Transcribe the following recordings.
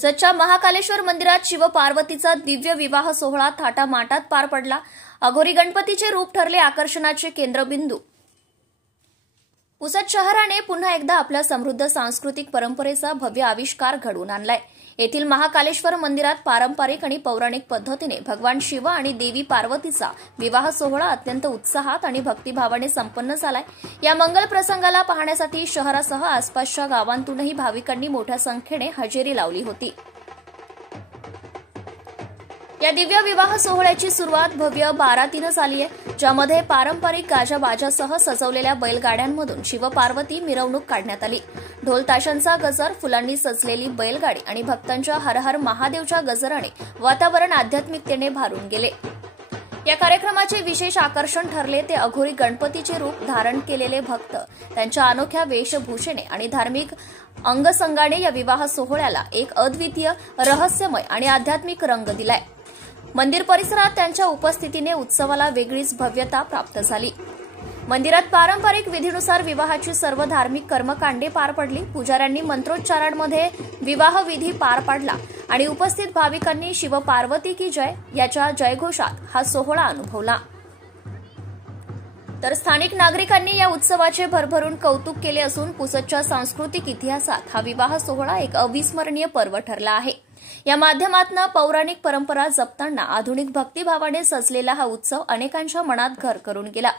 पुसदच्या महाकालेश्वर मंदिरात शिवपार्वतीचा दिव्य विवाह सोहळा थाटामाटात पार पडला। अघोरी गणपतीचे रूप ठरले आकर्षणाचे केंद्रबिंदू। पुसद शहराने पुन्हा एकदा आपल्या समृद्ध सांस्कृतिक परंपरेचा भव्य आविष्कार घडवून आणलाय। येथील महाकालेश्वर मंदिरात पारंपरिक आणि पौराणिक पद्धतीने भगवान शिव आणि देवी पार्वतीचा विवाह सोहळा अत्यंत उत्साहात आणि भक्तिभावाने संपन्न झालाय। या मंगल प्रसंगाला पाहण्यासाठी शहरासह आसपासच्या गावांतूनही भाविकांनी मोठ्या संख्येने हजेरी लावली होती। या दिव्य विवाह सोहळ्याची सुरुवात भव्य बारातीने झाली आहे, ज्यामध्ये पारंपरिक गाजाबाजासह सजवलेल्या बैलगाड्यांमधून शिवपार्वती मिरवणूक काढण्यात आली। ढोल ताशांचा गजर, फुलांनी सजलेली बैलगाडी आणि भक्तांच्या हर हर महादेवच्या गजराने वातावरण आध्यात्मिकतेने भारून गेले। या कार्यक्रमाचे विशेष आकर्षण ठरले ते अघोरी गणपतीचे रूप धारण केलेले भक्त, त्यांच्या अनोख्या वेशभूषेने आणि धार्मिक अंगसंगाने या विवाह सोहळ्याला एक अद्वितीय, रहस्यमय आणि आध्यात्मिक रंग दिलाय। मंदिर परिसरात त्यांच्या उपस्थितीने उत्सवाला वेगळीच भव्यता प्राप्त झाली। मंदिरात पारंपरिक विधीनुसार विवाहाची सर्व धार्मिक कर्मकांडे पार पडली। पुजाऱ्यांनी मंत्रोच्चारांमध्ये विवाह विधी पार पाडला आणि उपस्थित भाविकांनी शिवपार्वती की जय याच्या जयघोषात हा सोहळा अनुभवला। तर स्थानिक नागरिकांनी या उत्सवाचे भरभरून कौतुक केले असून पुसदच्या सांस्कृतिक इतिहासात हा विवाह सोहळा एक अविस्मरणीय पर्व ठरला आहे। या माध्यमातून पौराणिक परंपरा जपताना आधुनिक भक्तिभावाने सजलेला हा उत्सव अनेकांच्या मनात घर करून गेला।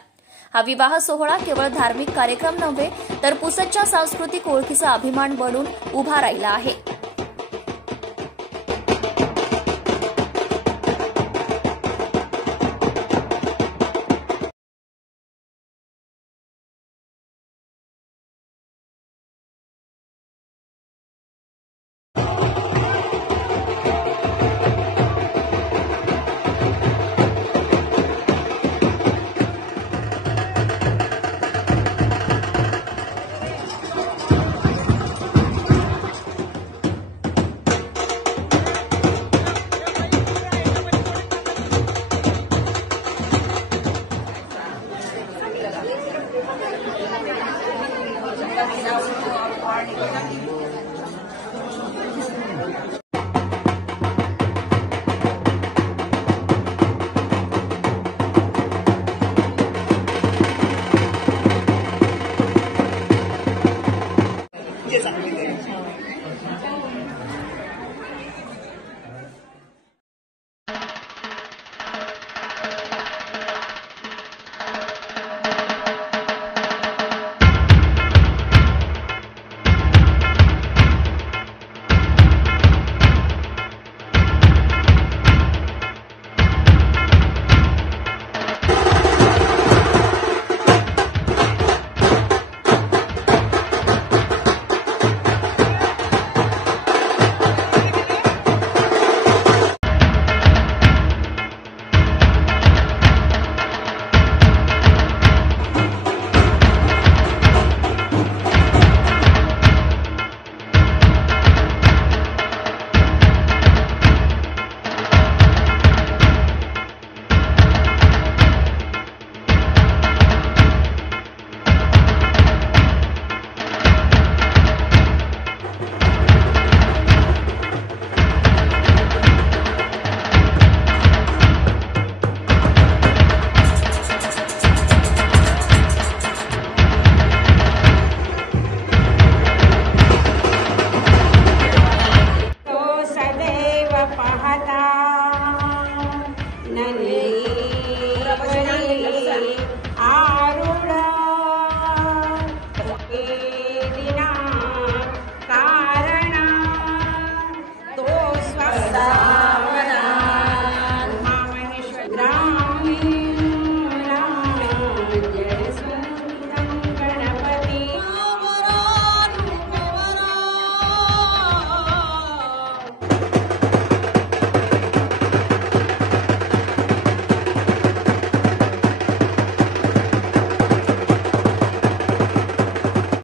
हा विवाह सोहळा केवळ धार्मिक कार्यक्रम नव्हे तर पुसदच्या सांस्कृतिक ओळखीचा अभिमान बनून उभा राहिला आहे।